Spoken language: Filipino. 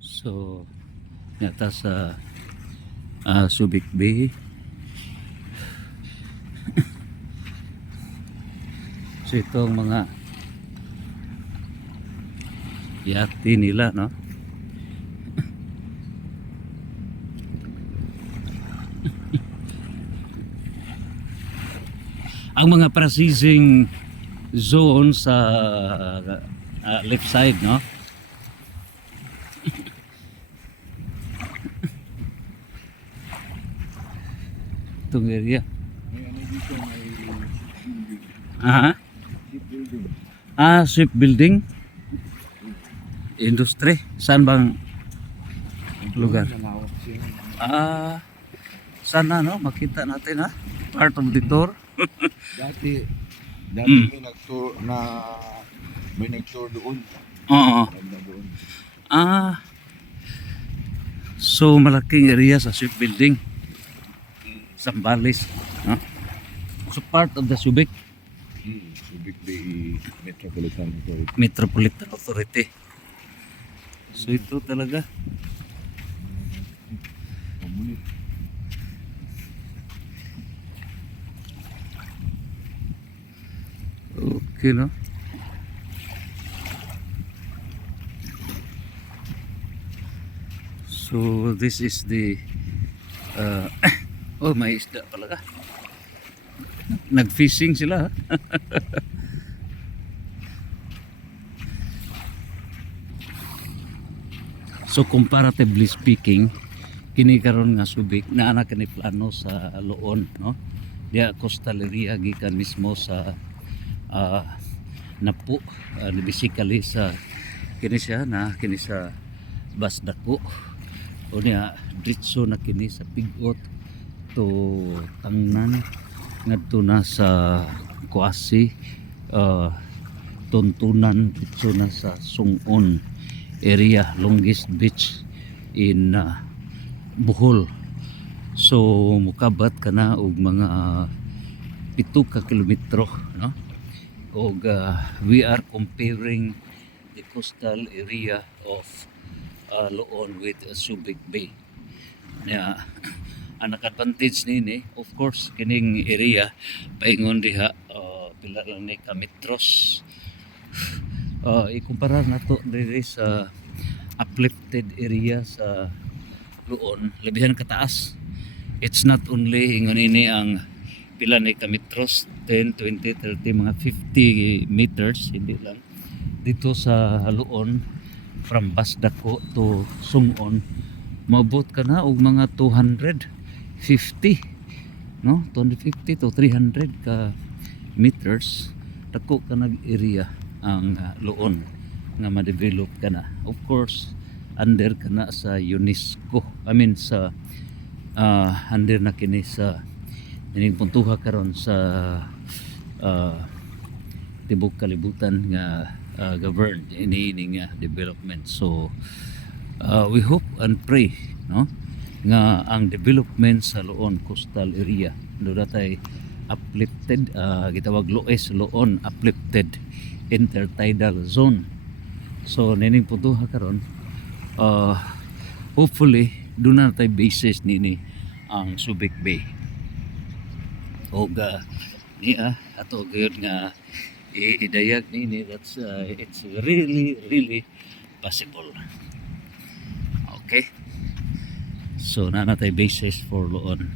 So yata sa Subic Bay. So itong mga yati nila, no? Ang mga processing zone sa left side, no? Itong area. Aha. Shipbuilding. Industry. Saan bang lugar? Sana, no? Makita natin, ha? Part of the tour. Dati may nag-tour doon. Oo. Ganda doon. So malaking area sa shipbuilding. Zambales, no? So part of the Subic Subic Bay Metropolitan Authority. Metropolitan Authority. So ito talaga. Pamunit. Okay, no? So this is the oh, may isda pala ka. Nag-fishing sila, ha? So comparatively speaking, kini karon nga Subic na anak ni plano sa Loon, no? Dia coastal area gikan mismo sa Napu, basically sa kini siya na kini sa Basdako. O niya ditso na kini sa Pigot to Tangnan ngadto na sa Kuasi, Tuntunan ditso na sa Sungon area, longest beach in Bohol. So mukabat kana og mga 7 ka kilometro, no? Og we are comparing the coastal area of Loon with Subic Bay. Ang advantage nini, of course, kining area paingon diha pila lang ni kametros. Ikumpara nato diri sa uplifted area sa Loon, labihan kataas. It's not only ingon ini ang pila ni kametros, 10, 20, 30, mga 50 meters, hindi lang. Dito sa Loon, from Basdako to Sungon, maabot ka na og mga 250, no? 250 to 300 ka meters. Dako ka nag area ang Loon nga ma-develop ka na. Of course, under ka na sa UNESCO. I mean sa under na kini sa ining puntuha karon sa tibok kalibutan nga governed ini nga development. So we hope and pray, no, nga ang development sa Loon coastal area do datay uplifted, gitawag LOEZ, Loon Uplifted Intertidal Zone. So nining puntuha karon, hopefully do na tay basis nini ang Subic Bay. Og ato gyud nga idayag nini, that's it's really possible. Okay, so na natay basis for Loon.